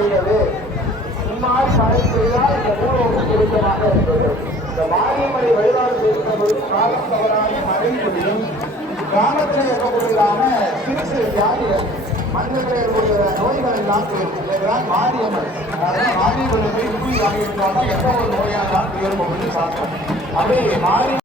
வருகிறது. இம்மாதிரி மழை பெய்தால் இந்த பூலோகம் சுருக்கமாக இருந்தது. இந்த மாரியம்மனை வழிபாடு செய்கின்றபோது காலம் தவறான மழை பொழியும். கிராமத்தில் இருக்கக்கூடியதான சிறு சிறு வியாதிகள் மனிதர்கள் இருக்கக்கூடிய நோய்கள் எல்லாம் தீர்க்கும். மாரியம்மன் மாரியம்மனை போய் உறுதி வாங்கியிருந்தாலும் எந்த ஒரு நோயாக தான் தீரும் அப்படின்னு சாப்பிட்டோம். அப்படியே மாரி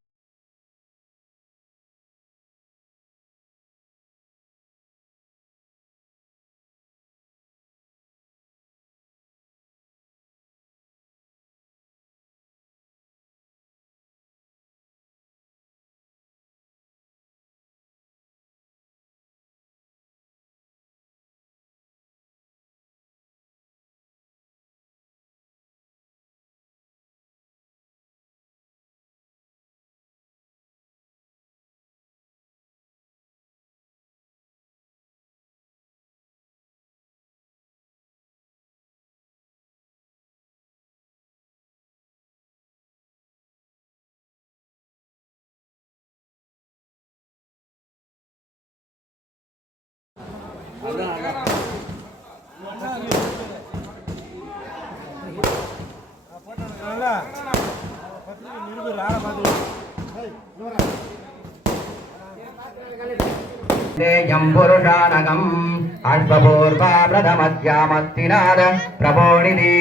புருஷானகம் அஷ்பூர்வா பிரதமத்யாமத்தினாத பிரபோணிதி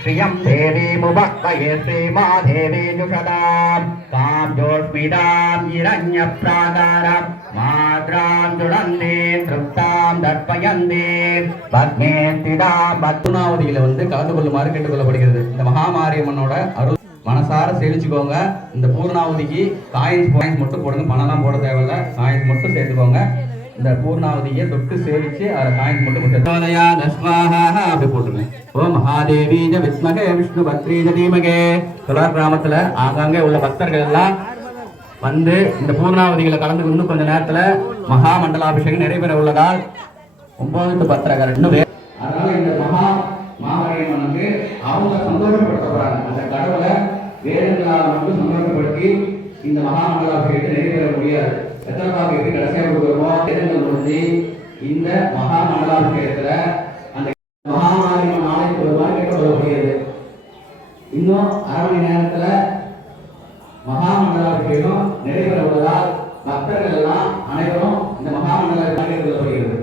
ஸ்ரீயம் தேவி முபக்வயே ஸ்ரீமாதேவி ஜுஷதாம் காம் ஜோஷ்மிதாம் இரண்ய பிராகாரம் மாத்ராம் ஜுடந்தே திருப்தாம் தர்ப்பயந்தே பத்மேந்திதாம் பத்மாவதியில கலந்து கொள்ளுமாறு கேட்டுக்கொள்ளப்படுகிறது. இந்த மகாமாரியம்மனோட அருள் மனசார சேவிச்சுக்கோங்க. இந்த பூர்ணாவதிக்கு காயின்ஸ் மட்டும் போடுங்க, பணம்லாம் போட தேவையில்ல, காயின்ஸ் மட்டும் சேர்த்துக்கோங்க. இந்த பூர்ணாவதியை தொட்டு சேவிச்சு அதை காயின்ஸ் மட்டும் அப்படி போட்டுருங்க. ஓ மகாதேவி வித்மகே விஷ்ணு பத்ரி தீமகே. துளார் கிராமத்துல ஆங்காங்கே உள்ள பக்தர்கள் எல்லாம் இந்த பூர்ணாவதிகளை கலந்து இன்னும் கொஞ்ச நேரத்துல மகா மண்டலாபிஷேகம் நடைபெற உள்ளதால் 9 to 10 இன்னும் அதனால இந்த மாரியம்மனுக்கு அவங்க சந்தோஷப்படுத்த போறாங்க. அந்த கடவுளை வேதங்களால் மட்டும் சந்தோஷப்படுத்தி இந்த மகாமண்டலாபிஷேகத்தை நிறைவேற முடியாது. எத்தனை பாக்கு எப்படி கடைசியாக கொடுக்குறோமோ வேதங்கள் முடிஞ்சு இந்த மகாமண்டலாபிஷேகத்துல அந்த மகாமாரியம்மன் நாளைக்கு வருவான்னு கேட்கப்பட முடியாது. இன்னும் அரை மணி நேரத்துல மகாமண்டலாபிஷேகம் நிறைவேற உள்ளதால் பக்தர்கள் எல்லாம் அனைவரும் இந்த மகாமண்டலாபிஷேகம் கொள்ளப்படுகிறது.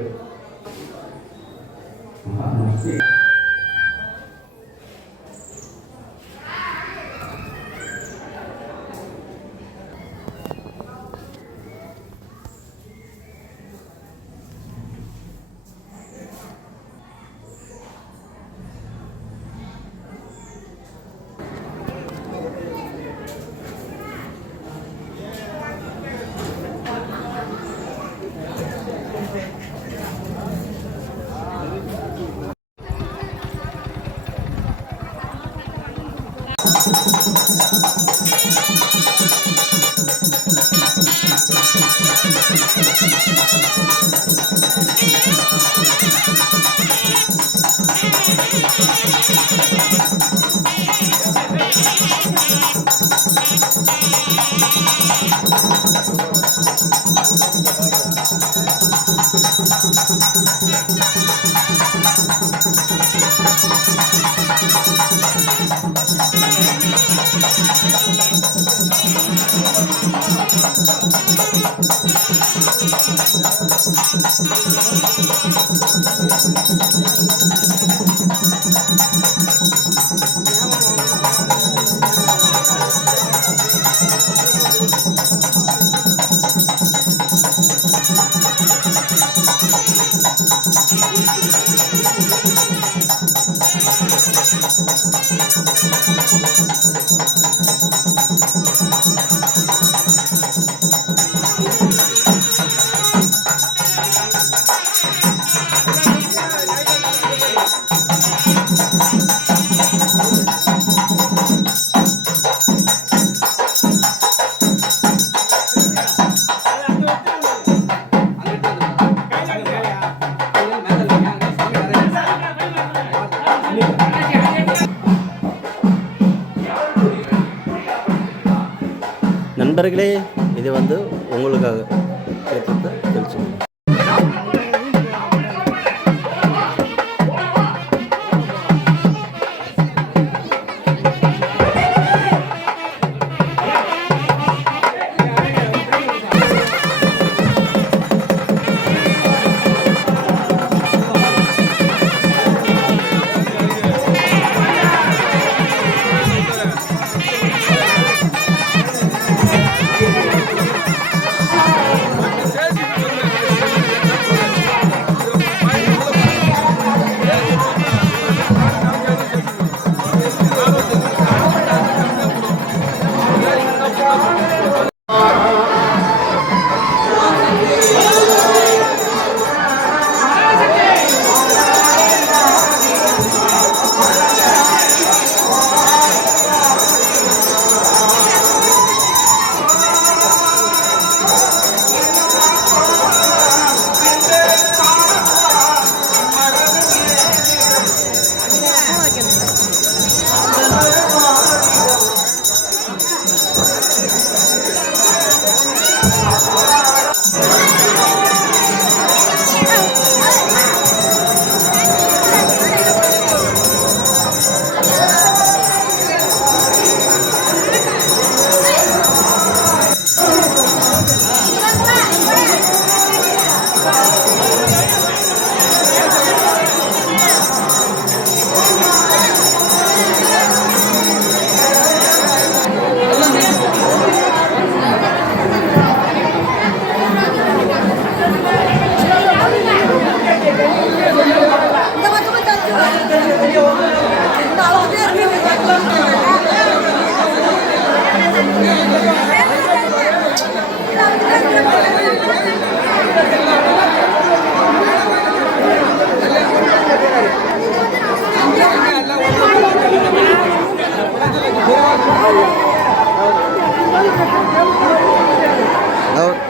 நண்பர்களே, இது உங்களுக்காக தெரிஞ்சு அவர்